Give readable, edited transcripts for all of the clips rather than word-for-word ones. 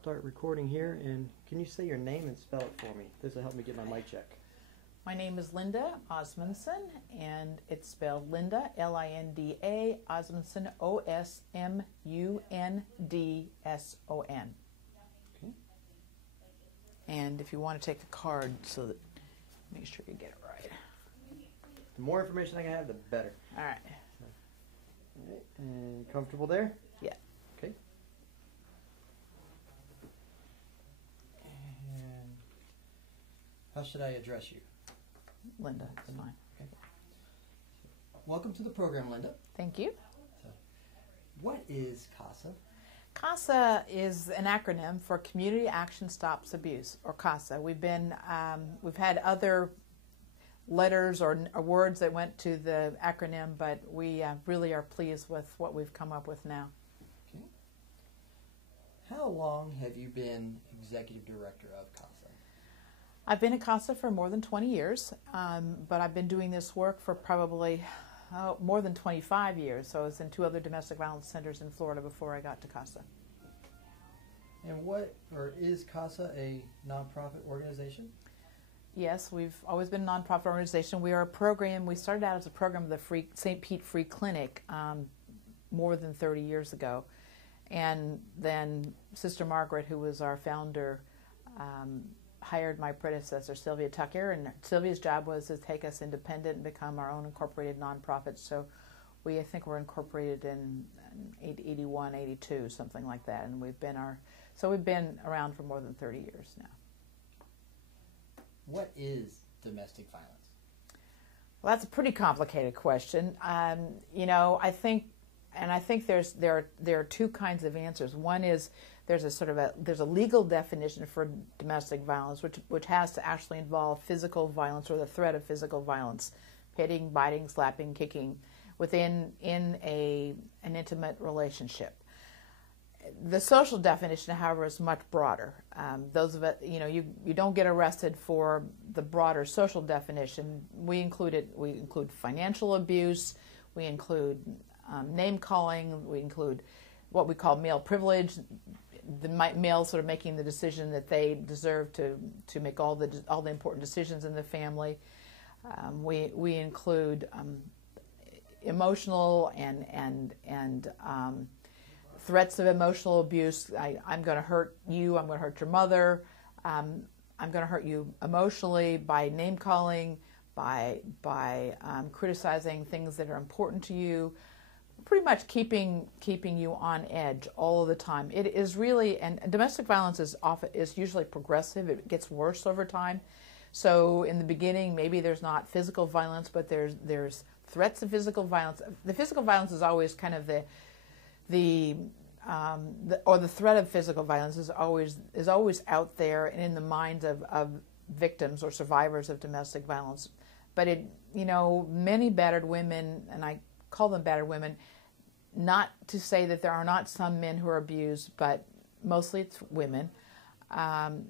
Start recording here, and can you say your name and spell it for me? This will help me get my mic check. My name is Linda Osmundson, and it's spelled Linda, L-I-N-D-A, Osmundson, O-S-M-U-N-D-S-O-N. Okay. And if you want to take the card, so that make sure you get it right. The more information I can have, the better. All right. All right. And comfortable there? Yeah. Okay. And how should I address you? Linda, that's fine. Okay. Welcome to the program, Linda. Thank you. So, what is CASA? CASA is an acronym for Community Action Stops Abuse, or CASA. We've had other letters or words that went to the acronym, but we really are pleased with what we've come up with now. Okay. How long have you been executive director of CASA? I've been at CASA for more than 20 years, but I've been doing this work for probably more than 25 years. So I was in 2 other domestic violence centers in Florida before I got to CASA. And is CASA a nonprofit organization? Yes, we've always been a nonprofit organization. We are a program. We started out as a program of the St. Pete Free Clinic more than 30 years ago. And then Sister Margaret, who was our founder, hired my predecessor, Sylvia Tucker, and Sylvia's job was to take us independent and become our own incorporated nonprofit. So I think we're incorporated in 81, 82, something like that, and we've been around for more than 30 years now. What is domestic violence? Well, that's a pretty complicated question. I think there are 2 kinds of answers. One is there's a legal definition for domestic violence, which has to actually involve physical violence or the threat of physical violence, hitting, biting, slapping, kicking, within an intimate relationship. The social definition, however, is much broader. Those of it, you don't get arrested for the broader social definition. We include financial abuse. We include name calling. We include what we call male privilege. The male sort of making the decision that they deserve to make all the important decisions in the family. We include emotional and threats of emotional abuse. I'm going to hurt you. I'm going to hurt your mother. I'm going to hurt you emotionally by name calling, by criticizing things that are important to you. Pretty much keeping you on edge all of the time. It is really, and domestic violence is usually progressive. It gets worse over time. So in the beginning, maybe there's not physical violence, but there's threats of physical violence. The physical violence is always kind of the threat of physical violence is always out there and in the minds of victims or survivors of domestic violence. But many battered women, and I call them battered women, not to say that there are not some men who are abused, but mostly it's women. And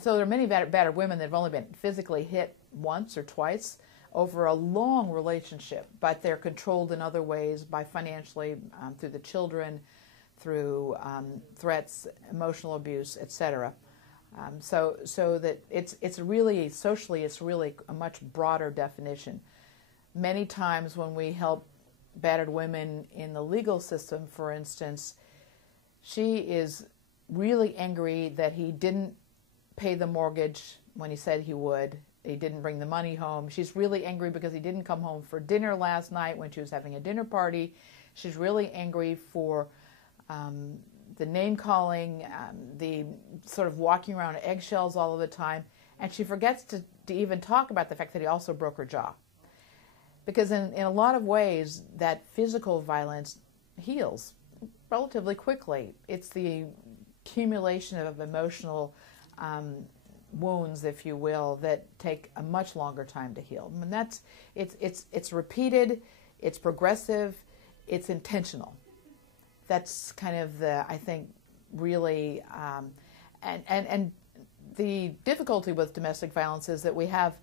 so there are many battered women that have only been physically hit once or twice over a long relationship, but they're controlled in other ways by financially, through the children, through threats, emotional abuse, etc. So that it's really, socially, it's really a much broader definition. Many times when we help battered women in the legal system, for instance, she is really angry that he didn't pay the mortgage when he said he would. He didn't bring the money home. She's really angry because he didn't come home for dinner last night when she was having a dinner party. She's really angry for the name calling, the sort of walking around eggshells all of the time, and she forgets to even talk about the fact that he also broke her jaw. Because in a lot of ways, that physical violence heals relatively quickly. It's the accumulation of emotional wounds, if you will, that take a much longer time to heal. And it's repeated, it's progressive, it's intentional. That's kind of I think, really, and the difficulty with domestic violence is that we have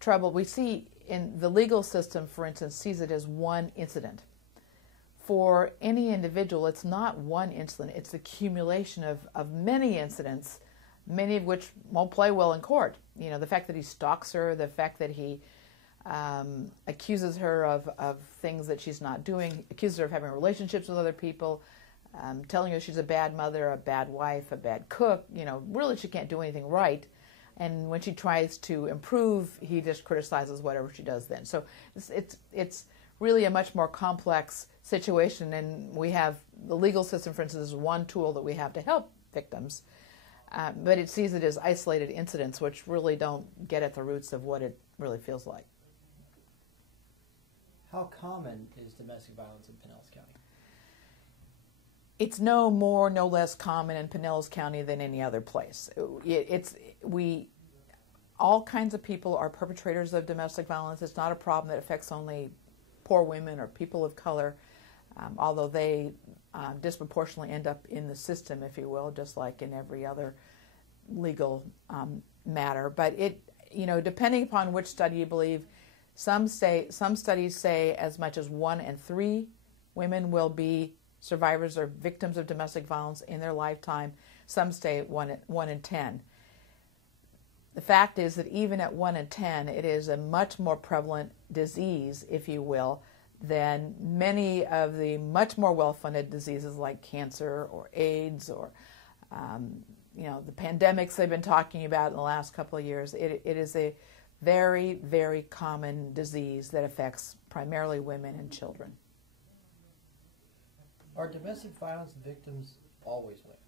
trouble. We see in the legal system, for instance, sees it as one incident. for any individual, it's not one incident, it's the accumulation of many incidents, many of which won't play well in court. You know, the fact that he stalks her, the fact that he accuses her of things that she's not doing, accuses her of having relationships with other people, telling her she's a bad mother, a bad wife, a bad cook, you know, really she can't do anything right. And when she tries to improve, he just criticizes whatever she does then. So it's really a much more complex situation, and we have the legal system, for instance, is one tool that we have to help victims, but it sees it as isolated incidents which really don't get at the roots of what it really feels like. How common is domestic violence in Pinellas County? It's no more, no less common in Pinellas County than any other place. All kinds of people are perpetrators of domestic violence. It's not a problem that affects only poor women or people of color, although they disproportionately end up in the system, if you will, just like in every other legal matter. But it, you know, depending upon which study you believe, some studies say as much as 1 in 3 women will be survivors or victims of domestic violence in their lifetime. Some say 1 in 10. The fact is that even at 1 in 10, it is a much more prevalent disease, if you will, than many of the much more well-funded diseases like cancer or AIDS or, you know, the pandemics they've been talking about in the last couple of years. It is a very, very common disease that affects primarily women and children. Are domestic violence victims always women?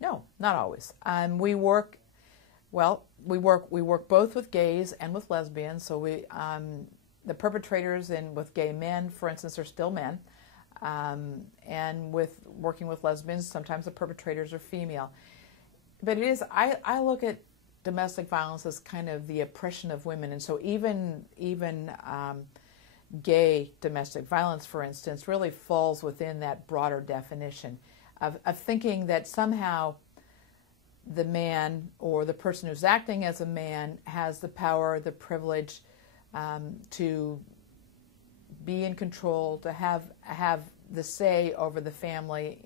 No, not always. We work both with gays and with lesbians. So the perpetrators with gay men, for instance, are still men. And working with lesbians, sometimes the perpetrators are female. But it is, I look at domestic violence as kind of the oppression of women. And so even gay domestic violence, for instance, really falls within that broader definition of thinking that somehow the man or the person who's acting as a man has the power, the privilege to be in control, to have the say over the family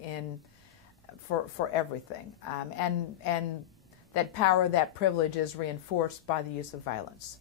for everything, and that power, that privilege is reinforced by the use of violence.